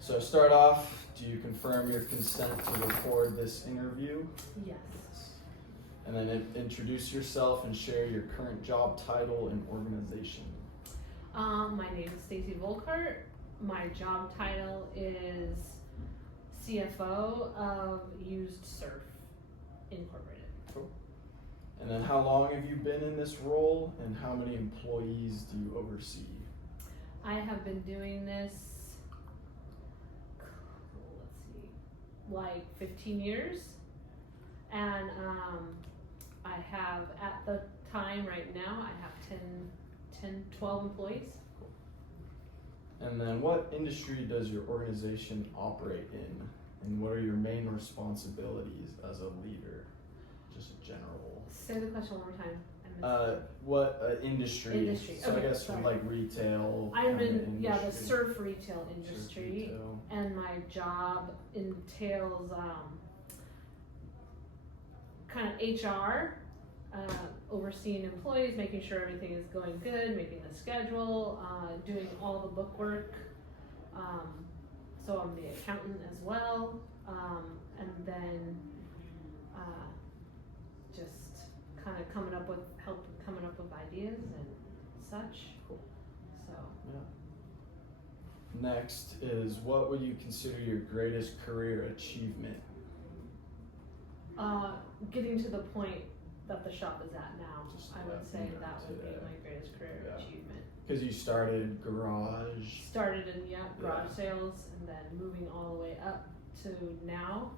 So start off, do you confirm your consent to record this interview? Yes. And then introduce yourself and share your current job title and organization. My name is Stacy Volkart. My job title is CFO of Used Surf Incorporated. Cool. And then how long have you been in this role and how many employees do you oversee? I have been doing this, like 15 years. And I have, at the time right now, I have 12 employees. And then what industry does your organization operate in? And what are your main responsibilities as a leader? Just a general. Say the question one more time. What industry? Industry. So Okay, I guess sorry. like retail. I'm kinda in, the industry. surf retail industry. Surf retail. And my job entails kind of HR, overseeing employees, making sure everything is going good, making the schedule, doing all the book work. So I'm the accountant as well, and then just kind of coming up with ideas and such. Cool. So. Yeah. Next is, what would you consider your greatest career achievement? Getting to the point that the shop is at now, Just I would say that would be my greatest career Yeah. achievement. Because you started garage. Started in garage Yeah. sales, and then moving all the way up to now.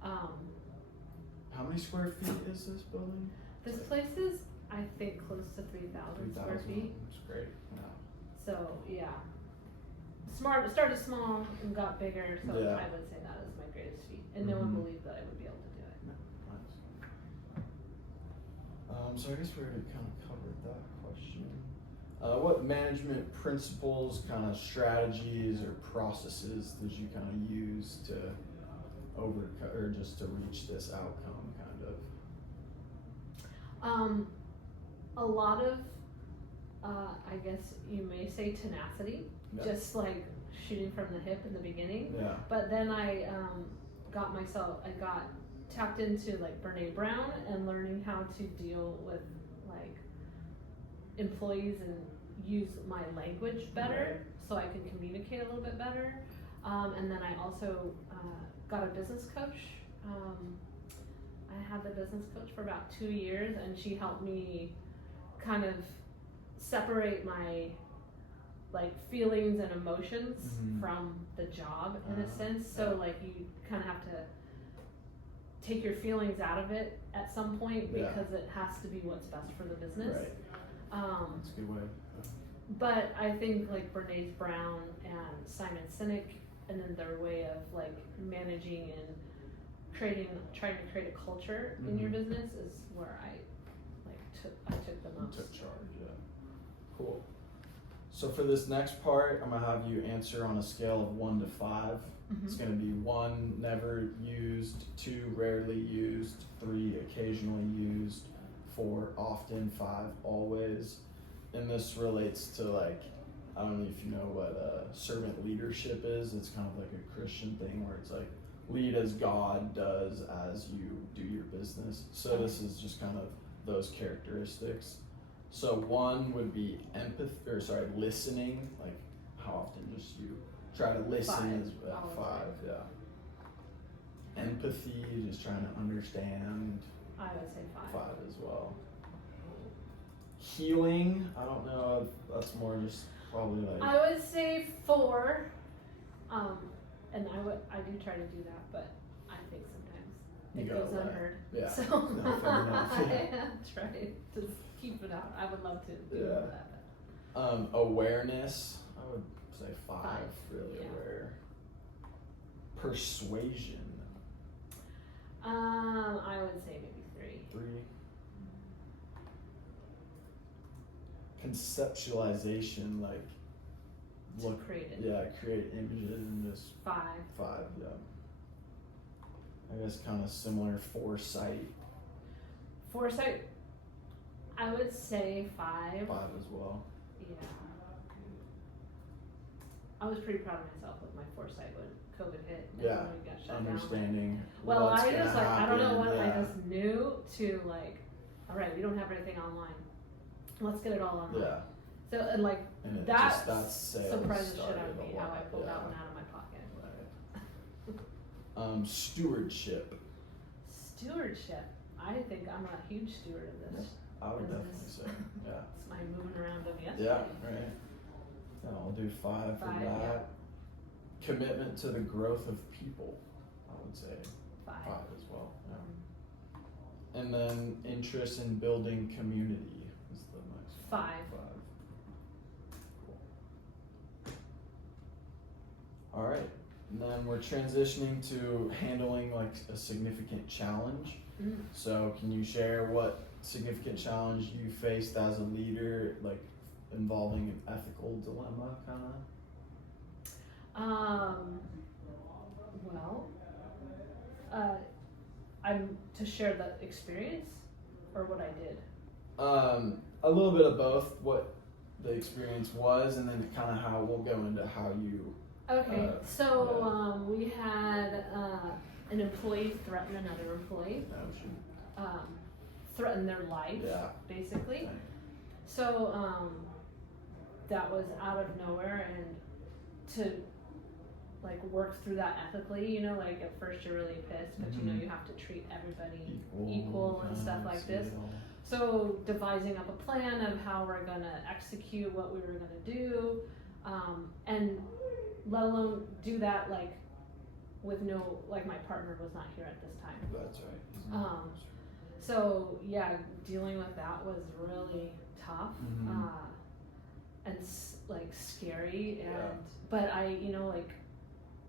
How many square feet is this building? This place is, I think, close to 3,000 square feet. That's great. Yeah. So yeah, started small and got bigger. So Yeah. I would say that is my greatest feat, and no one believed that I would be able to do it. Nice. So I guess we already kind of covered that question. What management principles, kind of strategies or processes did you kind of use to overcome or just to reach this outcome, kind of? A lot of, I guess you may say tenacity, Yeah. just like shooting from the hip in the beginning. Yeah. But then I got tapped into like Brene Brown and learning how to deal with like employees and use my language better, so I can communicate a little bit better. And then I also got a business coach. I had the business coach for about 2 years, and she helped me kind of separate my like feelings and emotions from the job in a sense. So like you kind of have to take your feelings out of it at some point because it has to be what's best for the business. Right. That's a good way. But I think like Brene Brown and Simon Sinek, and then their way of like managing and trying to create a culture in your business is where I took the most. You took charge, yeah. Cool. So for this next part, I'm gonna have you answer on a scale of 1 to 5. It's gonna be 1, never used, 2, rarely used, 3, occasionally used, 4, often, 5, always. And this relates to like, I don't know if you know what servant leadership is. It's kind of like a Christian thing where it's like, lead as God does as you do your business. So this is just kind of those characteristics. So 1 would be listening, like how often just you try to listen 5, is at 5, yeah. Empathy, just trying to understand. I would say 5. 5 as well. Healing, I don't know, that's more just probably like. I would say 4. And I do try to do that, but I think sometimes it goes unheard. Yeah. So No, fair enough, yeah. I try to keep it out. I would love to do that. Awareness, I would say 5, 5, really yeah. aware. Persuasion. I would say maybe 3. 3. Conceptualization, like Create it. Yeah, create images and just 5. 5, yeah. I guess kind of similar. Foresight. Foresight, I would say 5. 5 as well. Yeah. I was pretty proud of myself with my foresight when COVID hit and Yeah, when we got shut understanding. down. Well, what's I gonna just like, I don't know happen, what, yeah. I just knew to like, all right, we don't have everything online. Let's get it all online. Yeah, So, and like, and it that just, that sales surprised the shit started out of me, a how I lot, pulled yeah. that one out of my pocket. Right. Stewardship. Stewardship. I think I'm a huge steward of this. I would definitely business. say, yeah. It's my moving around of yesterday. Yeah, right. Yeah, I'll do 5 for Five, that. yeah. Commitment to the growth of people, I would say 5 5. as well. Yeah. Um, And then interest in building community is the next one. 5. 5. Cool. All right, and then we're transitioning to handling like a significant challenge. Mm. So can you share what significant challenge you faced as a leader, like involving an ethical dilemma, kind of? Well, I'm to share the experience or what I did. A little bit of both. What the experience was, and then kind of how we'll go into how you. Okay, so we had an employee threaten another employee, threaten their life, Yeah. basically. Okay. So that was out of nowhere, and to like work through that ethically, you know, like at first you're really pissed, but you know Mhm. you have to treat everybody equal and stuff like see this. it all. So devising up a plan of how we're gonna execute what we were gonna do, and let alone do that like with no, like my partner was not here at this time. That's right. So yeah, dealing with that was really tough, Mhm. and like scary, and Yeah. but I, you know, like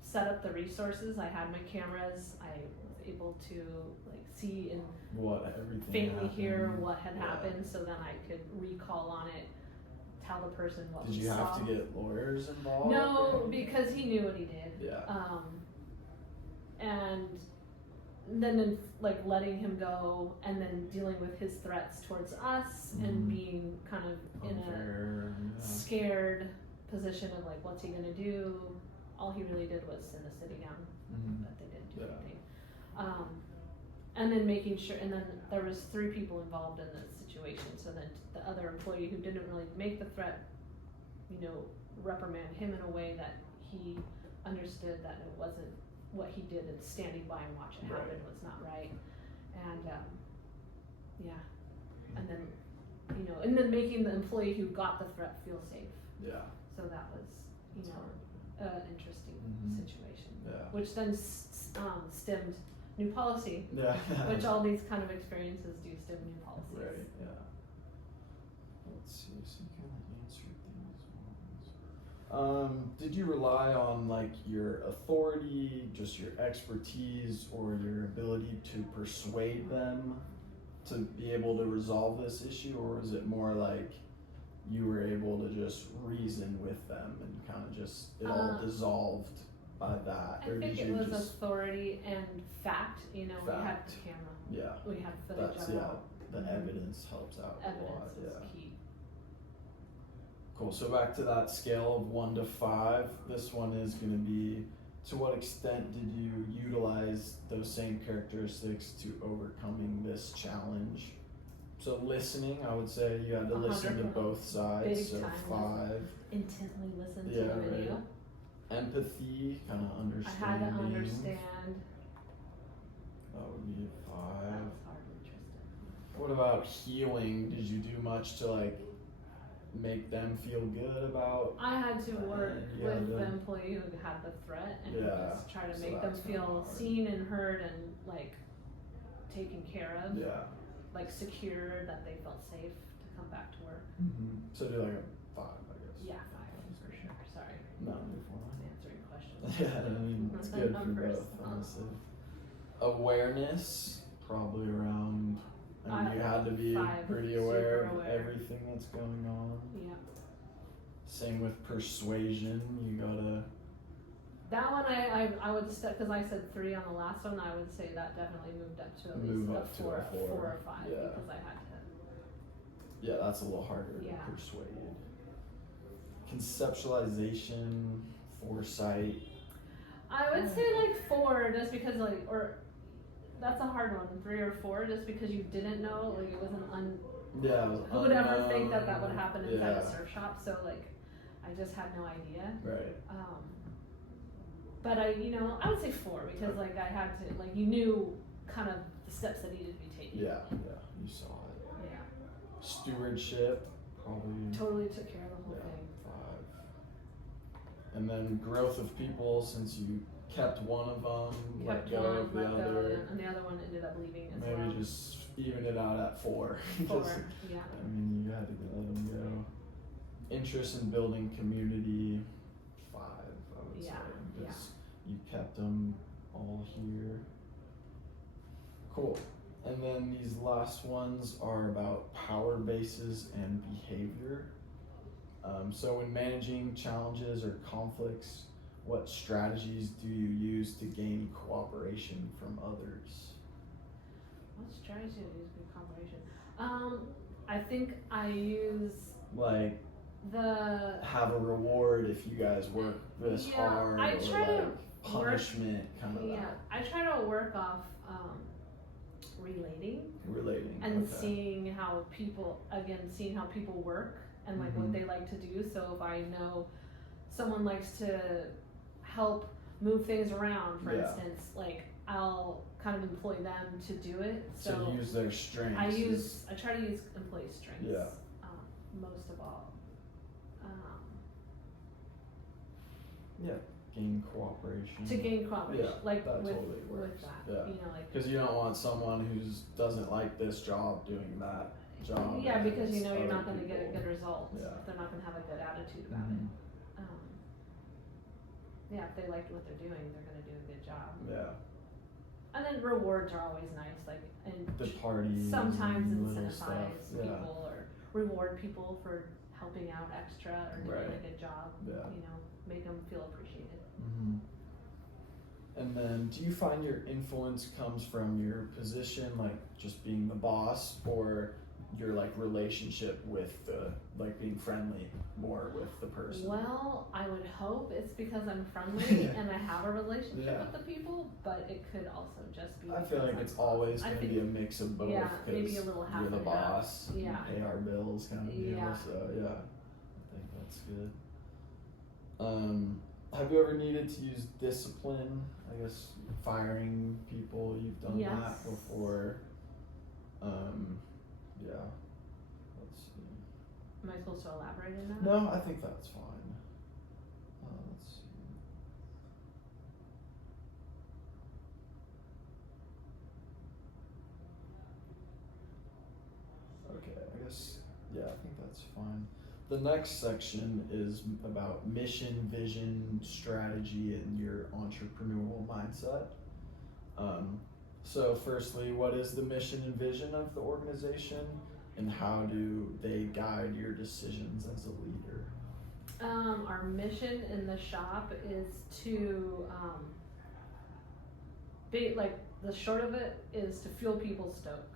set up the resources. I had my cameras. I was able to like see and What everything. faintly happened. hear what had Yeah. happened, so then I could recall on it, tell the person what Did we you saw. have to get lawyers involved? No, or- because he knew what he did. Yeah. And then like letting him go, and then dealing with his threats towards us, and Mhm. being kind of in a Unfair. Yeah. scared position of like, what's he gonna do? All he really did was send the city down, Mhm. but they didn't do Yeah. anything. And then making sure, and then there was 3 people involved in the situation, so then the other employee who didn't really make the threat, you know, reprimand him in a way that he understood that it wasn't what he did, and standing by and watch it happen Right. was not right. And yeah, and then, you know, and then making the employee who got the threat feel safe. Yeah. So that was, you It's know, hard. an interesting Mhm. situation, Yeah. which then stemmed new policy, Yeah. which all these kind of experiences do stem new policies. Right. Yeah. Let's see. So you kind of answered these ones. Did you rely on like your authority, just your expertise, or your ability to persuade them to be able to resolve this issue, or was it more like you were able to just reason with them and kind of just it all dissolved by that, I or think did it you was just authority and fact, you know, we had the Fact. camera, yeah? we had footage That's of yeah. it. The Mhm. evidence helps out a lot. Evidence is Yeah. key. Cool. So back to that scale of 1 to 5. This one is going to be: to what extent did you utilize those same characteristics to overcoming this challenge? So listening, I would say you had to listen to 100%. both sides. Big So time 5. Intently listen to Yeah, the video. right. Empathy, kind of I understanding. had to understand. That would be a 5. That was hardly Tristan. What about healing? Did you do much to like make them feel good about? I had to work you had with to- the employee who had the threat, and Yeah, just try to so make them that's kinda feel hard. seen and heard and like taken care of, Yeah. like secure, that they felt safe to come back to work. Mm-hmm. So do like a 5, I guess. Yeah, 5 for sure. Sorry, No, before. I'm answering questions. Yeah, I mean it's good for Numbers. both, honestly. Awareness, probably around. I mean, you had to be 5, pretty super aware of aware. everything that's going on. Yeah, Same with persuasion. You gotta. that one I would because I said 3 on the last one. I would say that definitely moved up to at least Move a up to a 4 4, or 5 yeah. because I had to. Yeah, that's a little harder Yeah. to persuade. Conceptualization, foresight? I would say like 4, just because like, or that's a hard one. 3 or 4, just because you didn't know, like it was an Yeah, it was who would ever think unknown. that would happen inside Yeah. a surf shop? So like, I just had no idea. Right. But I would say 4, because like I had to, like, you knew kind of the steps that needed to be taken. Yeah, you saw it. Yeah. Stewardship, probably. Totally took care of the whole Yeah, thing. 5. And then growth of people, since you kept one of them, let go of the other. And the other one ended up leaving as Maybe well. just even it out at 4. 4, Just- yeah. I mean, you had to let them go. Interest in building community, 5, I would Yeah, say. yeah. Because you kept them all here. Cool. And then these last ones are about power bases and behavior. So when managing challenges or conflicts, what strategies do you use to gain cooperation from others? What strategy do I use for collaboration? I think I use Like, the have a reward if you guys work this Yeah, hard, I or try to like punishment, kind of yeah. I try to work off relating that relating. and okay. seeing how people work and like Mhm. what they like to do. So if I know someone likes to help move things around, for Yeah. instance, like I'll kind of employ them to do it. So use their strengths. I try to use employee strengths. Yeah. Most of all. Gain cooperation. To gain cooperation, Yeah, like that with totally works. that, Yeah. like. Because you don't want someone who doesn't like this job doing that job. Yeah, because you know you're other not going to get a people. good result. Yeah. If they're not going to have a good attitude about Mhm. it. Yeah, if they like what they're doing, they're going to do a good job. Yeah. And then rewards are always nice, like, and The parties. sometimes and little stuff. incentivize Yeah. people or reward people for helping out extra or doing Right. a good job. Yeah. Make them feel appreciated. Mm-hmm. And then, do you find your influence comes from your position, like just being the boss, or your like relationship with the being friendly more with the person? Well, I would hope it's because I'm friendly Yeah. and I have a relationship Yeah. with the people, but it could also just be. I feel like because it's I'm always I going to think- be a mix of both. yeah, maybe a 'cause little half you're the and half. boss. Yeah. You pay our bills, kind of deal. Yeah. So yeah, I think that's good. Have you ever needed to use discipline? I guess firing people. You've done Yes. that before. Yeah. Let's see. Am I supposed to elaborate on that? No, I think that's fine. Let's see. Okay, I guess, yeah, I think that's fine. The next section is about mission, vision, strategy, and your entrepreneurial mindset. So firstly, what is the mission and vision of the organization, and how do they guide your decisions as a leader? Our mission in the shop is to the short of it is to fuel people's stoke.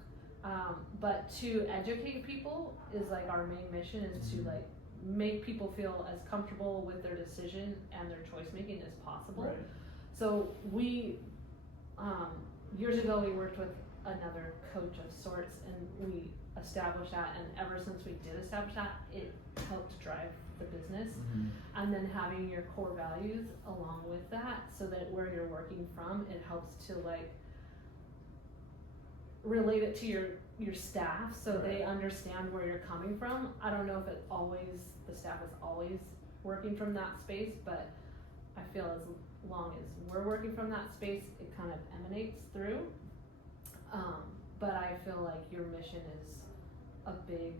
But to educate people is like our main mission, is to like make people feel as comfortable with their decision and their choice making as possible. Right. So we years ago we worked with another coach of sorts, and we established that, and ever since we did establish that, it helped drive the business. Mm-hmm. And then having your core values along with that, so that where you're working from, it helps to like relate it to your staff, so Right. they understand where you're coming from. I don't know if the staff is always working from that space, but I feel as long as we're working from that space, it kind of emanates through. But I feel like your mission is a big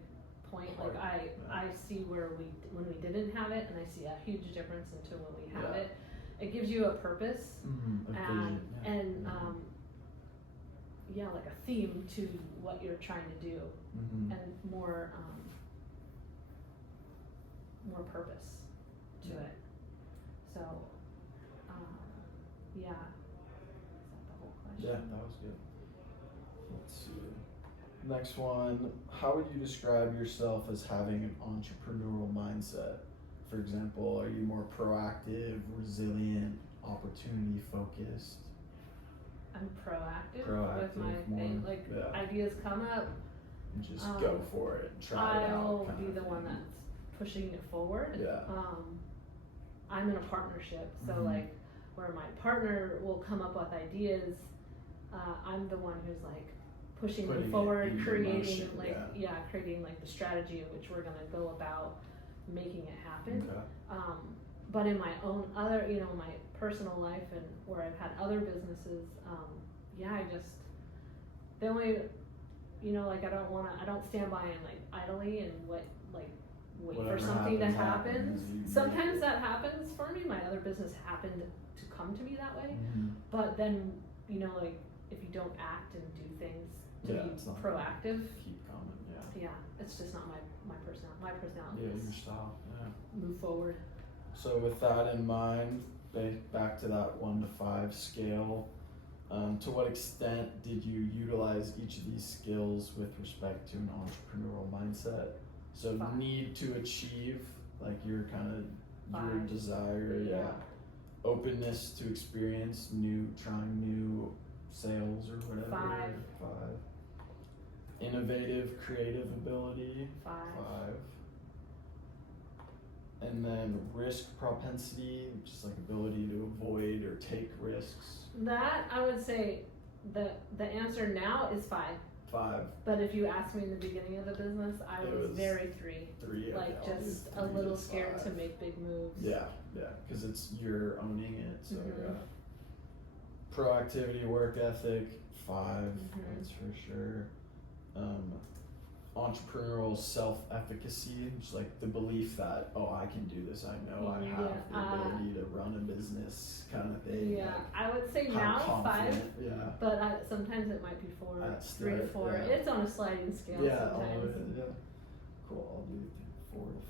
point. Like I see when we didn't have it, and I see a huge difference into when we have Yeah. it. It gives you a purpose, Mm-hmm. and like a theme to what you're trying to do, Mm-hmm. and more purpose to Yeah. it. So, yeah. Is that the whole question? Yeah, that was good. Let's see. Next one. How would you describe yourself as having an entrepreneurial mindset? for example, are you more proactive, resilient, opportunity focused? I'm proactive with Proactive, my more, thing. Like yeah. ideas come up, And just go for it, try it out. I'll kind be of the one thing. that's pushing it forward. Yeah. I'm in a partnership, so Mhm. like where my partner will come up with ideas, I'm the one who's like pushing Putting them it forward, into creating motion, like yeah. creating like the strategy in which we're gonna go about making it happen. Okay. But in my own other, my personal life and where I've had other businesses, the only, like I don't stand by and like idly and wait Whatever for something to happen. happens, you Sometimes make it. that happens for me. My other business happened to come to me that way. Mhm. But then, like if you don't act and do things to Yeah, be it's not proactive, Keep coming, yeah. it's just not my personality. My personality Yeah, is your style, yeah. move forward. So with that in mind, back to that 1 to 5 scale, to what extent did you utilize each of these skills with respect to an entrepreneurial mindset? So 5. Need to achieve, like your kind of your 5. desire, yeah. Openness to experience trying new sales or whatever. 5. 5. Innovative, creative ability. 5. 5. And then risk propensity, just like ability to avoid or take risks. That I would say the answer now is 5. 5. But if you asked me in the beginning of the business, I It was was very 3. 3. Okay, Like I'll do just 3 a little to scared 5. to make big moves. Yeah, because you're owning it. So Mhm. yeah. Proactivity, work ethic, 5. Mhm. That's for sure. Entrepreneurial self-efficacy, just like the belief that I can do this. I know I have the ability to run a business, kind of thing. Yeah, like, I would say how now 5. confident, yeah. But sometimes it might be 4, At 3 to start, 4. yeah. It's on a sliding scale Yeah, all sometimes. of it, yeah. Cool, I'll do 4 to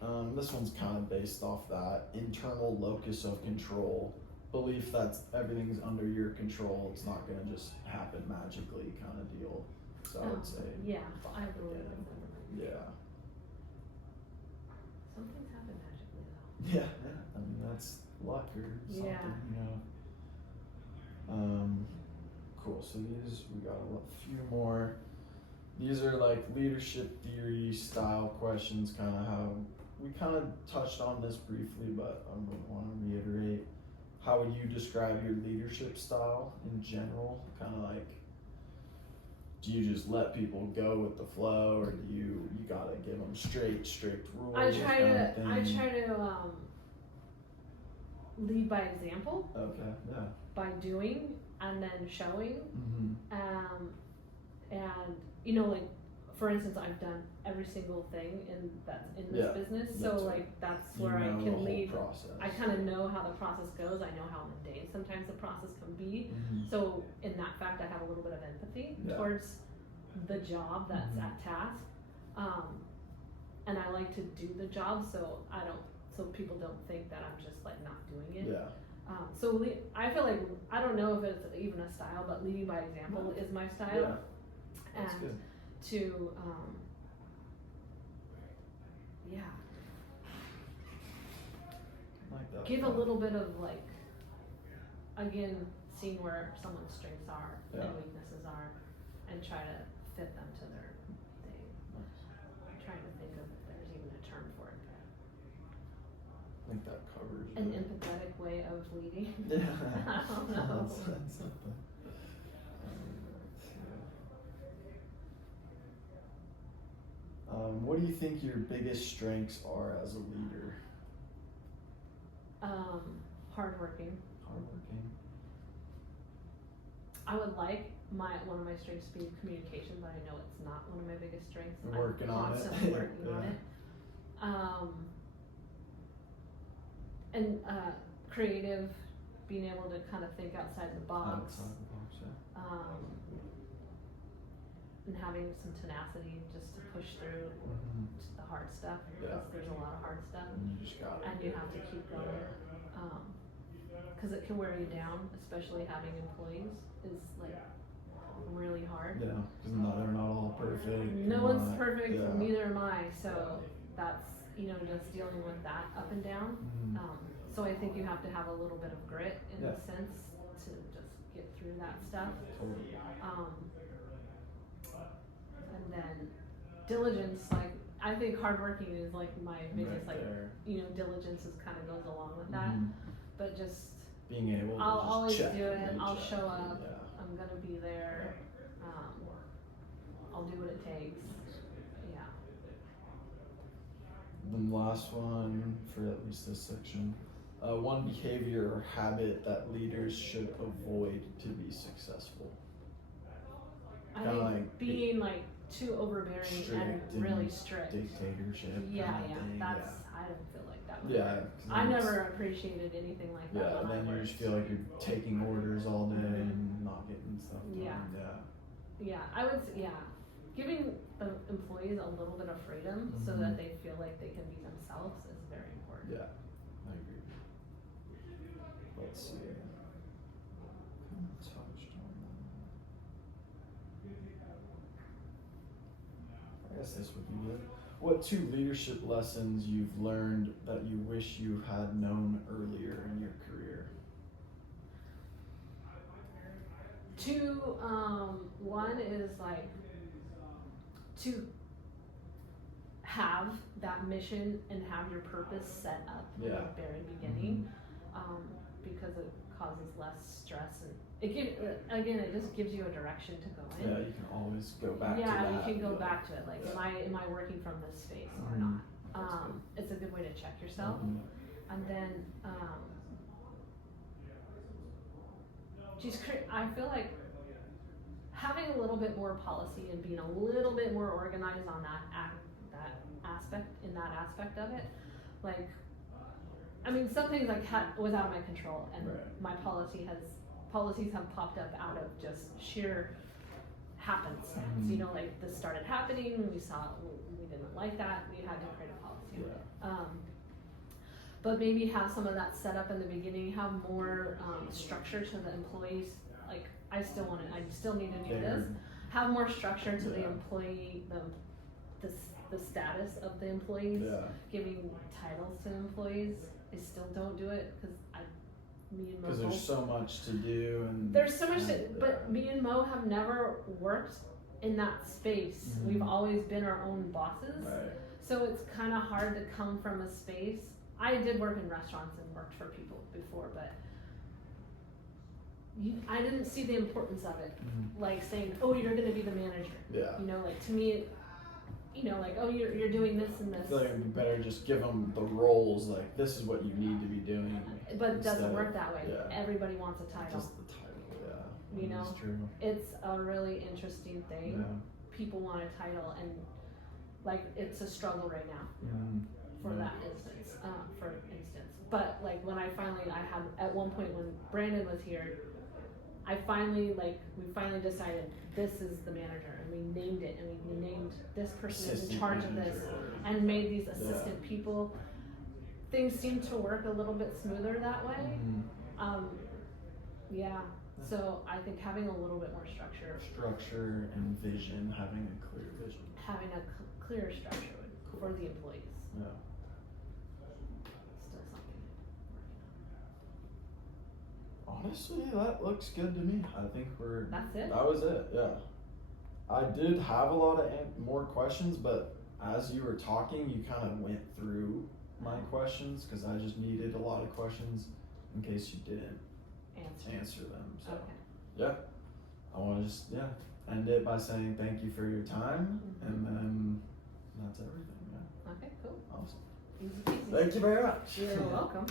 5. This one's kind of based off that internal locus of control. Belief that everything's under your control, it's not gonna just happen magically kind of deal. So I would say, Yeah, I believe in that. yeah. Some things happen magically though. Yeah, I mean, that's luck or something, Yeah. Cool, so we got a few more. These are like leadership theory style questions, kind of how we kind of touched on this briefly, but I want to reiterate. How would you describe your leadership style in general? Kind of like, do you just let people go with the flow, or do you gotta give them strict rules? I try kind of thing? to lead by example, Okay, yeah. by doing and then showing. Mm-hmm. And like for instance, I've done every single thing that's in this business, so that's like right. that's You where I know the can whole lead. process. I kind of know how the process goes. I know how mundane sometimes the process can be. Mm-hmm. So in that fact, I have a little bit of empathy towards the job that's Mhm. at task, and I like to do the job, so people don't think that I'm just like not doing it. Yeah. I feel like I don't know if it's even a style, but leading by example is my style. Yeah. That's And good. to I like that. give a little bit of like, again, seeing where someone's strengths are and weaknesses are, and try to fit them to their thing. I'm trying to think of if there's even a term for it. I think that covers An it. empathetic way of leading. Yeah. I don't know. That's something. What do you think your biggest strengths are as a leader? Hardworking. Hardworking. I would like one of my strengths to be communication, but I know it's not one of my biggest strengths. You're working on it. I'm constantly working on it. And creative, being able to kind of think outside the box. Outside the box, yeah. And having some tenacity just to push through the hard stuff, because there's a lot of hard stuff. And you just got it. And you have to keep going. Because it can wear you down, especially having employees, is like really hard. Yeah, because they're not all perfect. No They're one's not- perfect, yeah. neither am I, so that's, just dealing with that up and down. Mhm. So I think you have to have a little bit of grit in Yeah. a sense to just get through that stuff. Totally. And then diligence, like, I think hardworking is like my biggest, Right there. diligence is kind of goes along with that, Mhm. but just, Being able to I'll just always check do it, and I'll check. show up, Yeah. I'm gonna be there, I'll do what it takes, yeah. Then last one for at least this section. One behavior or habit that leaders should avoid to be successful. I Kinda think like being like too overbearing and strict and really strict. Dictatorship. Yeah, kinda thing, that's, I don't feel like that would Yeah. work. 'Cause I then it's- never appreciated anything like that Yeah, when and I then you worked. just feel like you're taking orders all day Mhm. and not getting stuff done. Yeah. Yeah, I would, giving the employees a little bit of freedom so Mhm. that they feel like they can be themselves is very important. Yeah, I agree. Let's see. Kinda touched on that. I guess this would be good. What 2 leadership lessons you've learned that you wish you had known earlier in your career? Two, one is like to have that mission and have your purpose set up from Yeah. the very beginning, because it causes less stress and it just gives you a direction to go in. Yeah, you can always go back to Yeah, that. you can go but- back to it. Like, Yeah. am I working from this space or Mhm. not? That's good. It's a good way to check yourself. Mhm. And then, I feel like having a little bit more policy and being a little bit more organized on that aspect of it. Like, I mean, some things was out of my control, and Right. my policies have popped up out of just sheer happenstance. Mhm. Like this started happening, we didn't like that, we had to create a policy. Yeah. But maybe have some of that set up in the beginning, have more structure to the employees. Like, I still need to do this. Have more structure to the Yeah. employee, the status of the employees, Yeah. giving titles to employees. I still don't do it because me and Mo Because there's both- so much to do and there's so much and, but me and Mo have never worked in that space. Mhm. We've always been our own bosses. right. So it's kind of hard to come from a space. I did work in restaurants and worked for people before, but I didn't see the importance of it. Mhm. Like saying, "Oh, you're going to be the manager." Yeah. Like to me, like, "Oh, you're doing this and I this." feel like it'd be better just give them the roles, like this is what you need to be doing. But it instead doesn't of- work that way. Yeah. Everybody wants a title. Just the title, yeah. You know? It's true. It's a really interesting thing. Yeah. People want a title, and like it's a struggle right now for Yeah. that instance. But like when I had at one point when Brandon was here, we finally decided this is the manager, and we named it, and we named this person is in Assistant charge of this, manager. and made these assistant people. Things seem to work a little bit smoother that way. Mhm. Yeah. So I think having a little bit more structure, Structure and vision, having a clear vision. having a clear structure for the employees. Yeah. Still something. Honestly, that looks good to me. I think That's it? That was it, yeah. I did have a lot of more questions, but as you were talking, you kind of went through my questions because I just needed a lot of questions in case you didn't answer them. So, Okay. yeah. I want to just, end it by saying thank you for your time, and then that's everything, yeah. Okay, cool. Awesome. Easy peasy. Thank you very much. You're welcome.